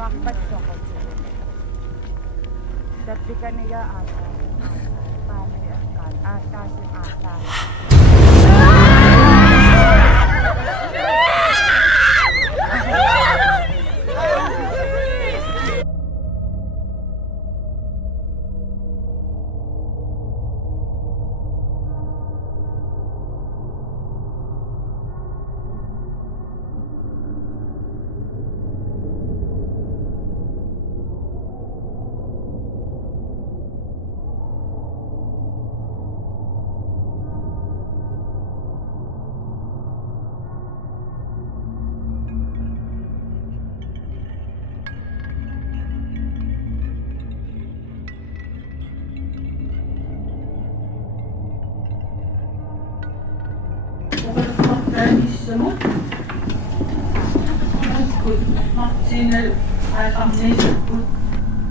Rockbat Chocolate Syrup. Dati kaniya ata. Family at kasim ata.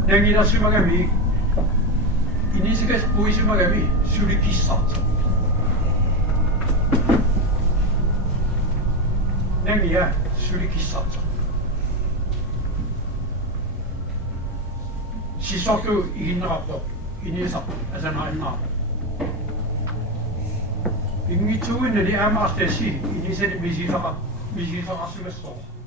여기 이라시마가미 이니스가 보이시마가미 슈리키사 여기야 슈리키사 시소크 이긴나고 이니사 아자나이나 이미 좋은데 아마스테시 이니세 미지사가 쓰겠어